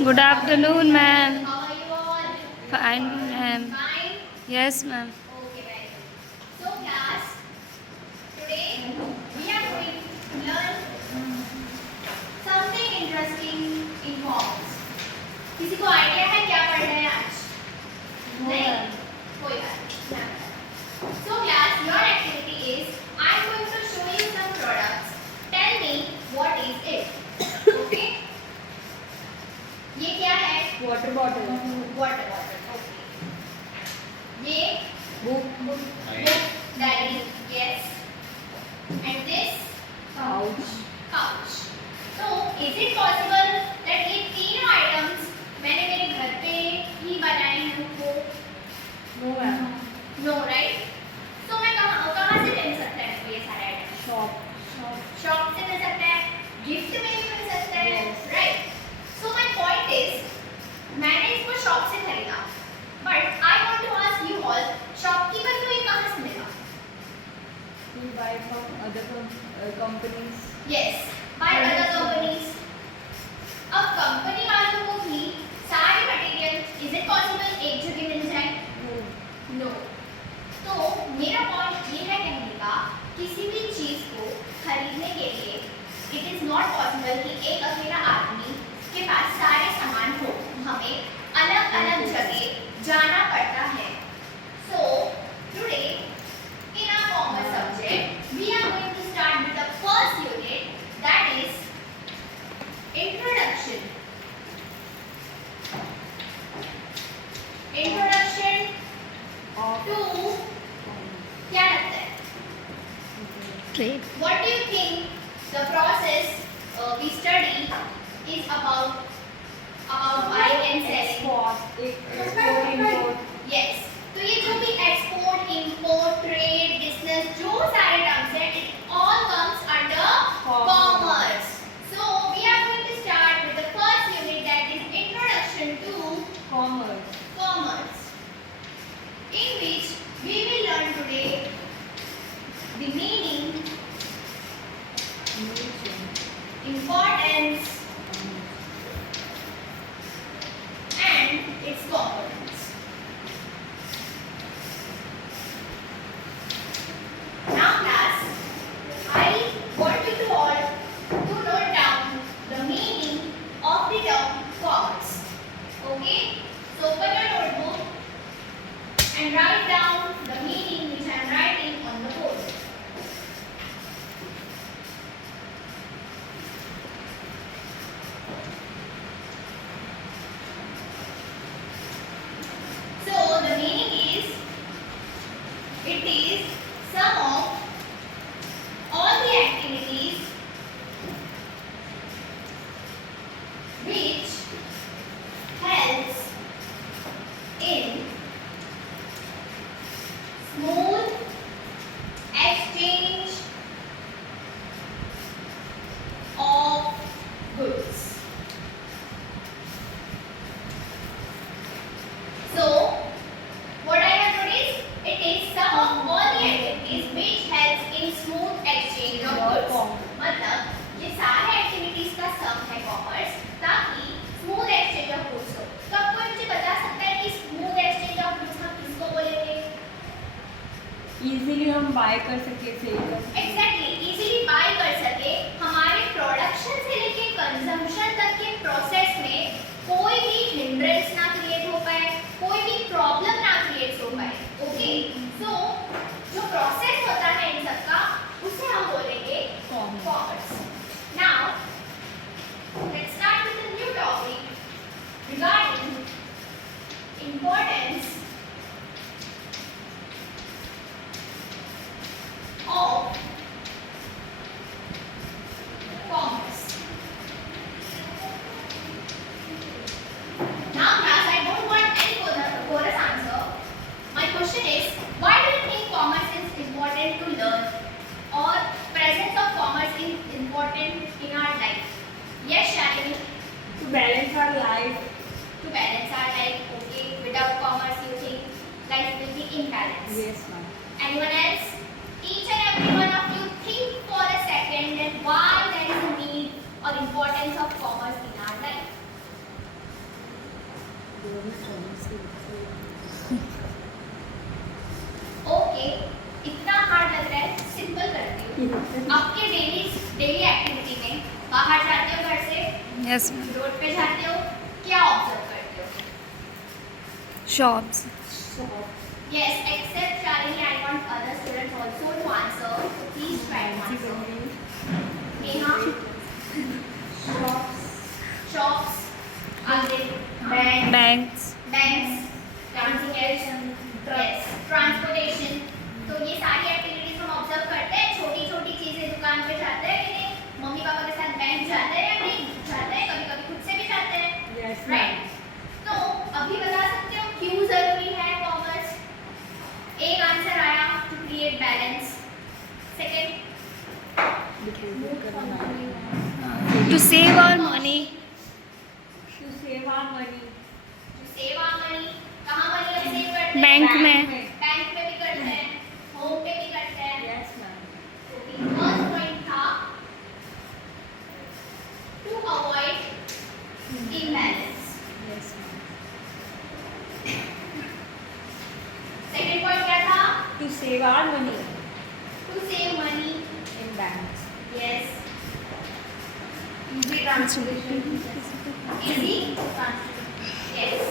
Good afternoon, ma'am. How are you all? Fine, ma'am. Fine? Yes, ma'am. Okay, very good. So, class, today we are going to learn something interesting in forms. किसी को आइडिया है क्या पढ़ रहे हैं आज? नहीं? कोई बात नहीं. So, class, your activity is I am going to show you some products. Tell me what is it. Okay? ये क्या है? Water bottle. Water bottle. Okay. ये Book. Diary. Yes. And this Pouch. Pouch. तो is it possible that ये तीनों आइटम्स मैंने मेरे घर पे ही बनाए हैं वो? No, ma'am. No right. तो मैं कहाँ से मिल सकता है मुझे ये सारे आइटम? Shop. शॉप से मिल सकता है, गिफ्ट में भी मिल सकता है, right. So my point is मैंने इसको शॉप से खरीदा, but I want to ask you all, shopkeeper को ये कहाँ से मिला? We buy from other companies. Yes, by other companies. अब कंपनी वालों को भी सारे मटेरियल इज इट पॉसिबल एक जगह मिल जाए? No. नो. तो मेरा पॉइंट ये है कहने का, किसी भी चीज को खरीदने के लिए इट इज नॉट पॉसिबल कि एक अकेला आदमी के पास सारे सामान हो. हमें अलग अलग जगह जाना पड़ता है. So today in our commerce subject we are going to start with the first unit, that is introduction. Introduction to क्या लगता है? Trade. What do you think the process we study is about buying and selling? Export, import. Yes. तो ये जो भी export, import, trade, business जो सारे terms हैं, it all comes under commerce. So we are going to start with the first unit, that is introduction to commerce, in which we will learn today the meaning, importance, and its components. Now class, I want you to all to note down the meaning of the term commerce. Okay? So open your notebook and write down the meaning which I am writing on the board. So the meaning is, it is sum of all the activities which helps in smooth exchange of goods. So, what I have noticed, it is sum of all the activities which helps in smooth exchange of goods. मतलब ये सारे activities का sum है commerce, ताकि smooth exchange of goods हो. तो आप कोई मुझे बता सकता है कि smooth exchange of goods हम किसको बोलेंगे? Easily हम buy कर सके, sell कर सके. Exactly, easily buy कर सके. हमारे production से लेके consumption तक के process में कोई भी hindrance ना create हो पाए, कोई भी problem ना create हो पाए. Okay, so जो process होता है इन सब का, उसे हम बोलेंगे commerce. Now, let's start with a new topic regarding importance of commerce. Now class, I don't want any chorus answer. My question is, why do you think commerce is important to learn, or presence of commerce is important in our life? Yes, Shalini. To balance our life. To balance our life. Okay. Without commerce, you think life will be imbalanced? Yes, ma'am. Anyone else? Each and every one of you think for a second that why there is a need or importance of commerce in our life. Okay, इतना हार्ड लग रहा है, सिंपल करती हूँ। आपके daily activity में बाहर जाते हो घर से, यस रोड पे जाते हो, क्या ऑब्जर्व करते हो? Shops Yes, except Shalini, I want other students also to answer. So please try to answer. Neha? Shops. आगे. Banks Banks. Transportation. Yes. Transportation. तो ये सारी एक्टिविटीज हम ऑब्जर्व करते हैं. छोटी-छोटी चीजें दुकान पे जाते हैं कि नहीं? मम्मी पापा के साथ बैंक जाते हैं या नहीं? जाते हैं. कभी-कभी खुद से भी जाते हैं. Yes, Right? तो अभी बता सकते हो क्यों जरूरी है कॉमर्स? एक आंसर आया, to create balance. Second, to save our money To save our money. To save our money. कहाँ मनी हम सेव करते हैं? बैंक में. बैंक में भी करते हैं, होम पे भी करते हैं. Yes, ma'am. तो फर्स्ट पॉइंट था to avoid imbalance. Yes, ma'am. Second point क्या था? To save our money to save money. in banks. Yes. Easy translation. Easy translation. Yes.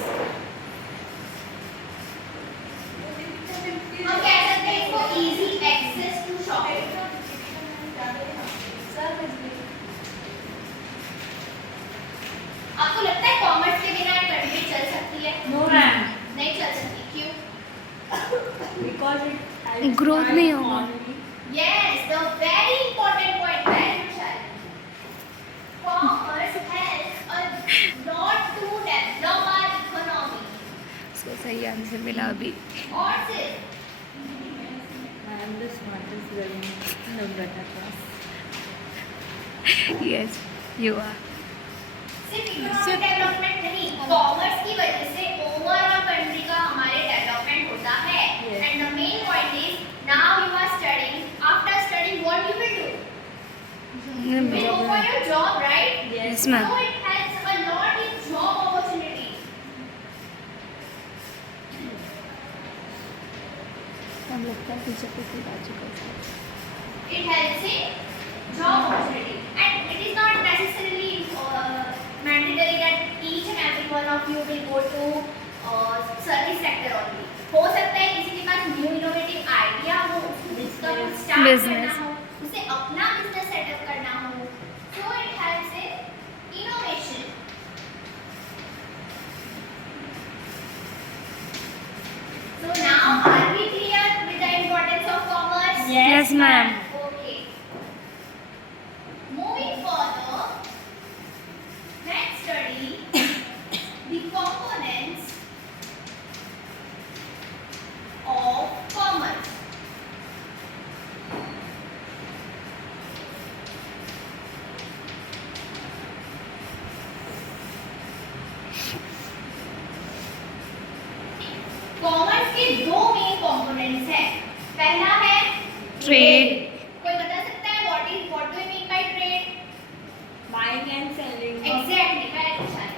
हम कह सकते हैं इसको इजी एक्सेस टू शॉपिंग. आपको लगता है कॉमर्स के बिना एक कंट्री चल सकती है? No, ma'am. नहीं चल सकती. क्यों? Because it helps Growth our नहीं होगा. economy. Yes, the very important point, very Vishal. Commerce helps a lot to develop our economy. इसको सही आंसर मिला अभी. और सिर्फ I am the smartest girl in Navratna class. Yes you are. Economic development नहीं, commerce की वजह से ओवरऑल कंट्री का हमारे डेवलपमेंट होता है. Yes. And the main point is now you are studying. After studying what you will do? You will go for your job, right? Yes, So ma'am. it helps a lot in job opportunity. हम लगता है टीचर को सिखा चुका है. It helps in job opportunity, and it is not necessarily mandatory that each and every one of you will go to service sector only. हो सकता है किसी के पास न्यू इनोवेटिव आइडिया हो, उसका कुछ स्टार्ट Business. करना हो, उसे अपना बिजनेस सेटअप करना हो. So it helps in innovation. So now are we clear with the importance of commerce? Yes, ma'am. Okay. Moving further, let's study the components of commerce. Commerce के दो main components हैं. पहला है ट्रेड. कोई बता सकता है what do you mean by trade? Buying and selling. Exactly, very good.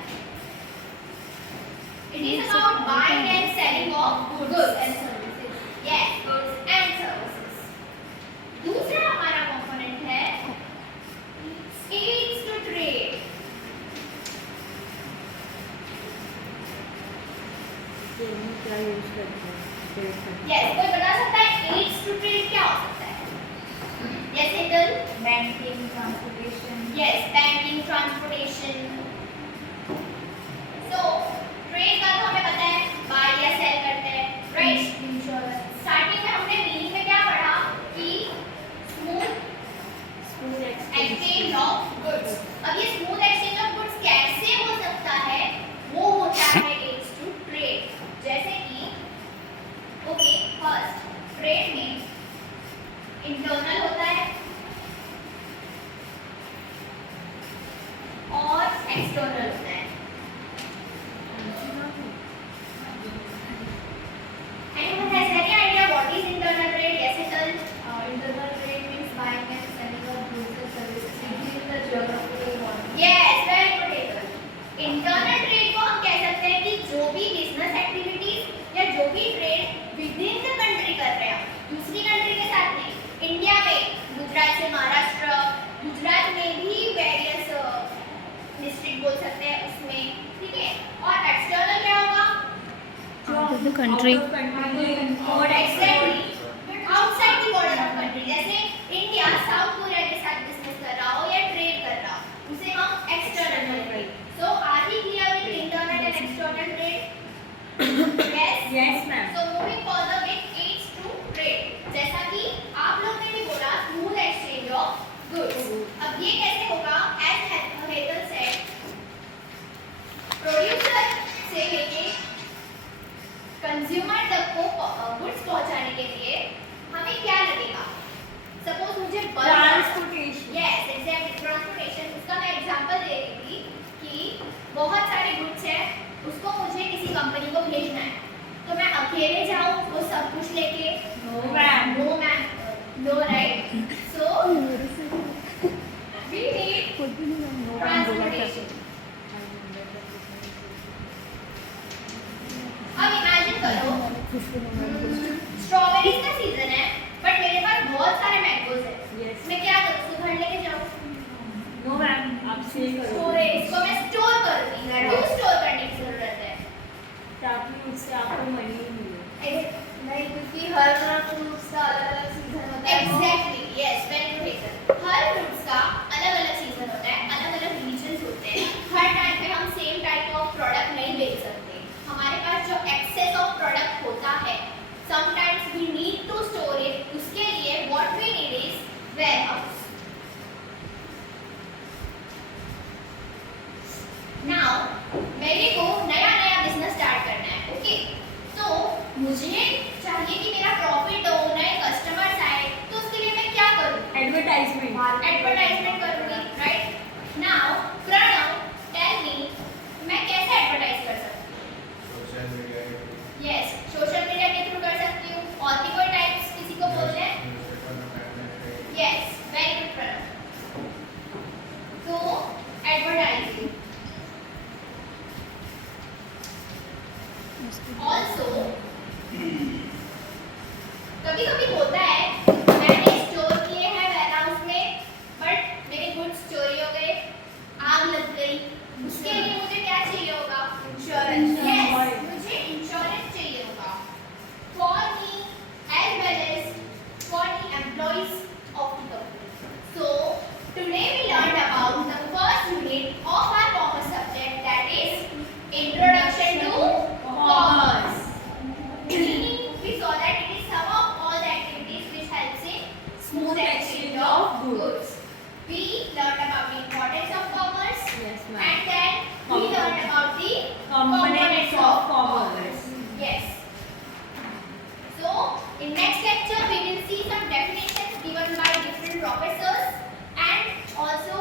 It is about buying and selling of goods and services. Yes, goods and services. दूसरा हमारा कंपोनेंट है aids to trade. दोनों क्या यूज करते हैं? Trade करते Yes, कोई बता सकता है aids to trade क्या हो सकता है? Yes, Hetal. Banking, transportation. Yes, banking, transportation. So, trade का तो हमें पता है buy या sell करते हैं, right? Insurance. Starting में हमने meaning में क्या पढ़ा कि smooth School exchange of goods. अब ये smooth exchange of goods कैसे हो सकता है? वो होता है aids to trade. जैसे कि okay, first trade में internal होता है और एक्सटर्नल होता है. Anyone has any idea what is internal trade? Yes, Hetal. Internal trade means buying and selling of goods and services within the geographical boundary. Yes, very good, Hetal. Internal trade को हम कह सकते हैं कि जो भी गुजरात से महाराष्ट्र, गुजरात में भी वेरियस डिस्ट्रिक्ट बोल सकते हैं उसमें, ठीक है। और एक्सटर्नल क्या होगा? Out of the country. और externally outside the border of country, जैसे इंडिया साउथ कोरिया के साथ बिजनेस कर रहा हो या ट्रेड कर रहा हो, उसे हम एक्सटर्नल बोलेंगे। So are we clear with internal and external trade? Yes yes ma'am. So moving further with aids to trade, जैसा कि आप लोग ने भी बोला स्मूथ एक्सचेंज ऑफ गुड्स। अब ये कैसे होगा? एज हेतल सेड, प्रोड्यूसर से लेके कंज्यूमर तक को गुड्स पहुंचाने के लिए हमें क्या लगेगा? सपोज मुझे ट्रांसपोर्टेशन। Yes exactly, transportation. उसका मैं एग्जांपल दे रही थी कि बहुत सारे गुड्स हैं, उसको मुझे किसी कंपनी को भेजना है, तो मैं अकेले जाऊं वो सब कुछ लेके? No ma'am. No ma'am, no right. So we need transportation. अब इमेजिन करो स्ट्रॉबेरीज का सीजन है, बट मेरे पास बहुत सारे मैंगोज हैं। Yes. मैं क्या करूँ? उसको घर लेके जाऊँ? नो मैम, आप सेल करो स्टोरेज को मैं स्टोर करूँगी। क्यों स्टोर करने की जरूरत है? ताकि उससे आपको मनी मिले। नहीं, क्योंकि हर फ्रूट्स का अलग-अलग सीजन होता है। Exactly, yes, very good Hetal. हर फ्रूट्स का अलग-अलग सीजन होता है, अलग-अलग रीजन्स होते हैं। हर टाइम पे हम सेम टाइप ऑफ प्रोडक्ट नहीं बेच सकते। हमारे पास जो एक्सेस ऑफ प्रोडक्ट होता है, sometimes we need to store it. उसके लिए what we need is warehouse. Now मेरे को नया बिजनेस स्टार्ट करना है, ओके। तो मुझे चाहिए कि मेरा प्रॉफिट हो, नए कस्टमर्स आए, तो उसके लिए मैं क्या करूँ? एडवर्टाइजमेंट। एडवर्टाइजमेंट करूँगी, right. Now Pranav, tell me, मैं कैसे एडवर्टाइज कर सकती हूँ? यस, सोशल मीडिया के थ्रू कर सकती हूँ। और भी कोई टाइप्स किसी को बोलना है? Yes, very good Pranav. तो एडवर्टाइजिंग ऑल्सो, कभी कभी होता है मैंने स्टोर किए हैं वेयरहाउस में, बट मेरे गुड्स चोरी हो गए, आग लग गई। उसके लिए मुझे क्या चाहिए होगा? इंश्योरेंस। Yes, मुझे इंश्योरेंस चाहिए होगा for me as well as for the employees of the company. So today we learned about the first unit of our commerce subject, that is introduction to commerce. Meaning we saw that it is some of all the activities which helps in smooth exchange of goods. We learned about the importance of commerce, Yes ma'am. and then we learned about the Components of commerce. Yes. So, in next lecture, we will see some definitions given by different professors and also